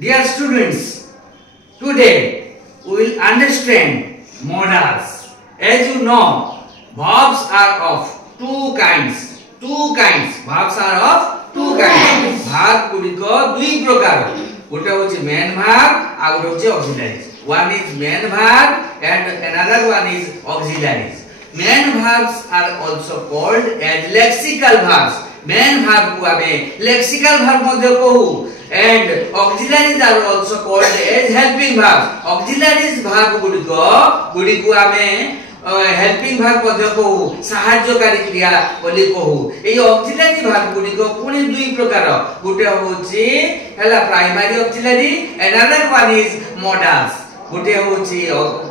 Dear students, today we will understand modals. As you know, verbs are of two kinds. Verbs are of two kinds. Verb गुड़िको दुई प्रकार. गोटे होची main verb, आउ गोटे होची auxiliaries. One is main verb and another one is auxiliaries. Main verbs are also called as lexical verbs. Main verb को हमें lexical verb मध्य कहू. And auxiliaries are also called as helping verbs. Auxiliaries verb गुड़िको हमें helping verb मध्य कहू, सहायकारी क्रिया बोली कहू. एई auxiliary verb गुड़िको पुणी दुई प्रकार. गोटे होची हैला primary auxiliary, another one is modals. गोटे होची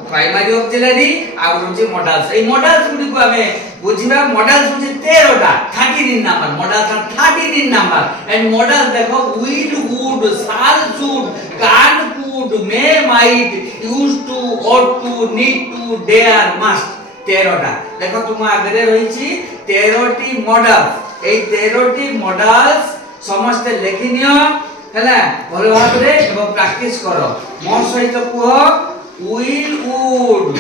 प्राइमरी ऑक्सिलरी आ होची मॉडल्स. ए मॉडल्स गुडी को हमें बुझिबा. मॉडल्स होची 13 टा 13 नंबर. मॉडल्स आर 13 नंबर. एंड मॉडल्स देखो will, would, shall, should, can, could, may, might, use to, ought to, need to, dare, must. 13 टा देखो तुम आगे रहिची 13 टी मॉडल्स. ए 13 टी मॉडल्स समस्त लेखिनियो हैला भलो भाबरे एवं प्रैक्टिस करो. मोर सहित कुह will, would,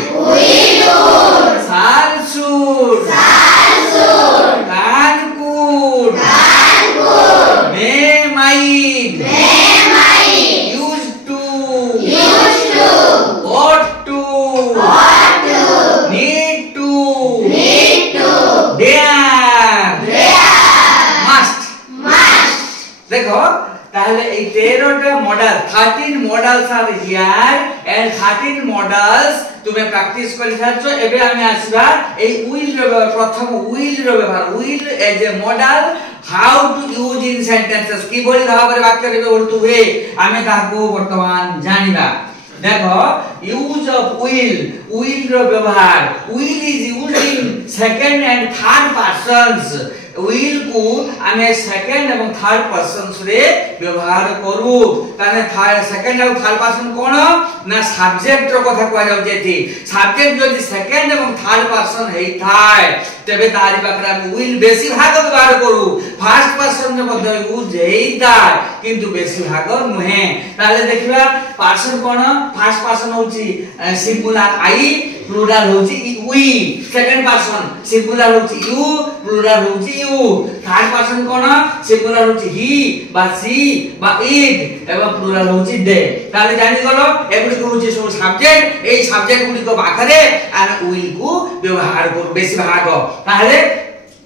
shall, should, can, could, may, might, used to, ought to, need to, dare, must. देखो ताहले ए 13 टा model 13 models are here and 13 models तुम्हें प्रैक्टिस करि छाछो. एबे हमें आसीबा ए विल रो प्रथम विल रो व्यवहार. Will as a model how to use in sentences. की बोली भाबरे वाक्य रे बोलतु हे हमें ताको वर्तमान जानिबा. देखो यूज ऑफ विल रो व्यवहार. Will is used in second and third persons. will को आमे सेकंड एवं थर्ड पर्सन्स रे व्यवहार करू. ताने थर्ड सेकंड और थर्ड पर्सन कोन ना सब्जेक्ट रो कथा कहै जाउ जेथि. सब्जेक्ट जदि सेकंड एवं थर्ड पर्सन हेइ थाय तबे तारि बकरा will बेसी भाग व्यवहार करू. फर्स्ट पर्सन ने मध्य यूज हेइ थाय किंतु बेसी भाग नहे. ताले देखिबा पर्सन कोन फर्स्ट पर्सन होची सिंगुलर आई, प्लुरल होची we. सेकंड पर्सन सिंगुलर होची you, प्लुरल होची you. Third person cone singular होची he बा she बा it एवं प्लुरल होची they. ताले जानि गलो एगुडी को होची सब सब्जेक्ट. एई सब्जेक्ट गुडी को बाखरे आर will को व्यवहार करू बेसी भाग. ताले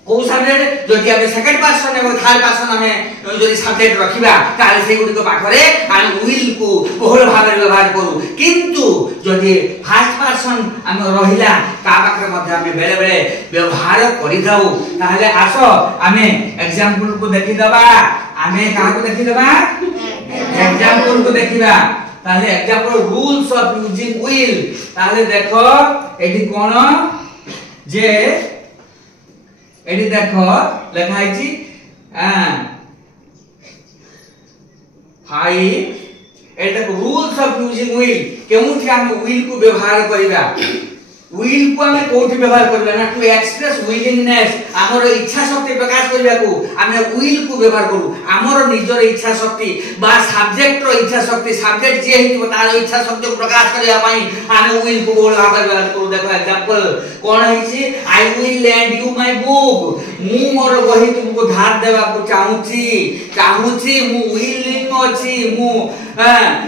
को सब्जेक्ट जदि हम सेकंड पर्सन एवं थर्ड पर्सन हमें जदि सब्जेक्ट रखिबा ताले से गुडी को बाखरे आर will को बहुल भाबरे व्यवहार करू. किंतु जदि फर्स्ट पर्सन हम रहिला ता बाखरे मध्ये हम बेले बेले व्यवहार करि दाउ. ताले आसो हमें एग्जांपल को देखि दबा. हमें कहा को देखि दबा एग्जांपल को देखिबा. ताले example rules of using will. ताले देखो एडी कोन जे एडी देखो लेखा आइची 5 एटा रूल्स ऑफ यूजिंग will. केउठी हम will को व्यवहार करिबा. will को हमें कोठी व्यवहार करबा ना टू एक्सप्रेस विलिंगनेस. हमर इच्छा शक्ति प्रकाश करिबा को हमें will को व्यवहार करू. हमर निजर इच्छा शक्ति बा सब्जेक्ट रो इच्छा शक्ति सब्जेक्ट जे हिति तार इच्छा शक्ति को प्रकाश करिया पई हमें will को बोल भाग व्यवहार करू. देखो एग्जांपल कोन हिची I will lend you my book. मु मोर बही तुमको धार देबा को चाहूची मु विलिंग अछि. मु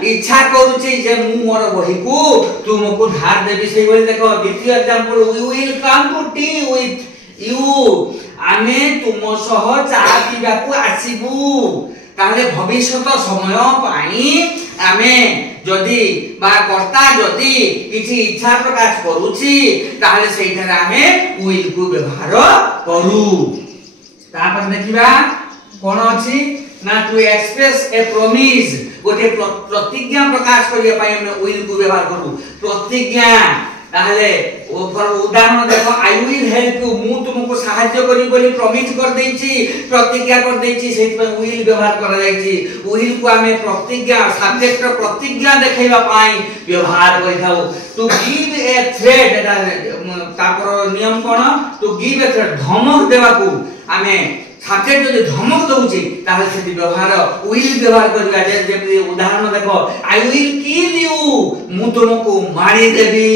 इच्छा करूची जे मु मोर बही को तुमको धार देबी. सेही बोली देखो द्वितीय example we will come to tea with you. आमे तुम सह चाहा पीबा को आसीबू. ताहले भविष्यत समय पाई आमे जदि बा कर्ता जदि किछि इच्छा प्रकाश करूची ताहले सेइथारे आमे will को व्यवहार करू. तापर देखिबा कोन अछि ना टू एक्सप्रेस ए प्रॉमिस. गोटे प्रतिज्ञा प्रकाश करिया पई हम will को व्यवहार करू. प्रतिज्ञा ताहले उदाहरण देखो आई विल हेल्प यू. मु तुमको सहायता करी बोली प्रॉमिस कर देछि, प्रतिज्ञा कर देछि. सेति पर will व्यवहार कर जायछि. will को हमें प्रतिज्ञा सब्जेक्ट प्रतिज्ञा देखैबा पई व्यवहार करिथाउ. टू गिव ए थ्रेट एटा तापर नियम कोन टू गिव ए थ्रेट धमक देबा को हमें सब्जेक्ट जो धमक दउची ताले से व्यवहार विल व्यवहार करबा जे उदाहरण देखो आई विल किल यू मु तुमको मारी देबी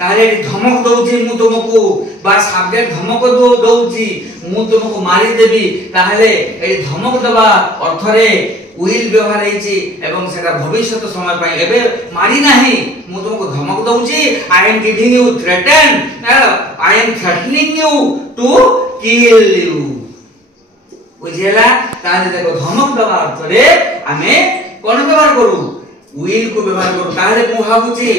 ताले धमक दउची मु तुमको बा सब्जेक्ट धमक दउची मु तुमको मारी देबी ताले ए धमक दबा अर्थ रे विल व्यवहार हेची एवं सेटा भविष्यत समय पई एबे मारी नाही मु तुमको धमक दउची I am giving you threaten I am threatening you to kill you बुझेला ताले देखो धमक दबा अर्थ रे आमे कोन व्यवहार करू विल को व्यवहार करू ताले मु भाबुची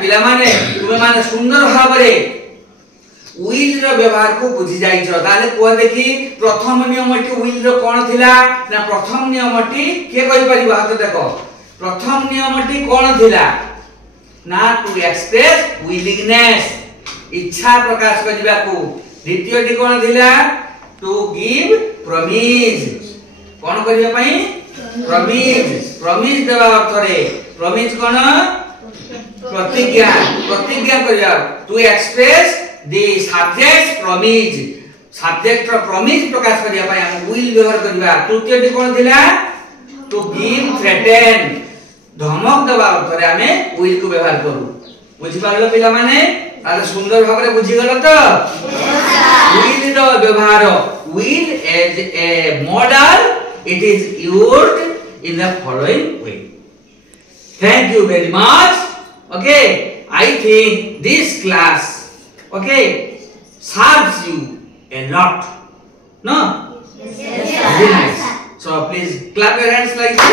पिला माने तुमे माने सुंदर भाबरे विल रो व्यवहार को बुझी जाइछो ताले को देखि प्रथम नियमटी विल रो कोन थिला ना प्रथम नियमटी के कहि परिबा हाथ देखो प्रथम नियमटी कोन थिला ना टू एक्सप्रेस विलिंगनेस इच्छा प्रकाश करिबा को द्वितीयटी कोन थिला टू गिव प्रॉमिस कोन करिया पई प्रॉमिस देबा अर्थ रे प्रॉमिस कोन प्रतिज्ञा करिया to express the subject promise प्रकाश करिया पई हम विल व्यवहार करिया तृतीयटी कोन थिला टू गिव थ्रेटन धमक देबा अर्थ रे हमें विल को व्यवहार करू बुझि पारलो पिला माने ताले सुंदर भाबरे बुझि गलो तो विल रो व्यवहार will as a model it is used in the following way. Thank you very much. Okay, I think this class okay serves you a lot. No? Yes, very nice. So please clap your hands like this.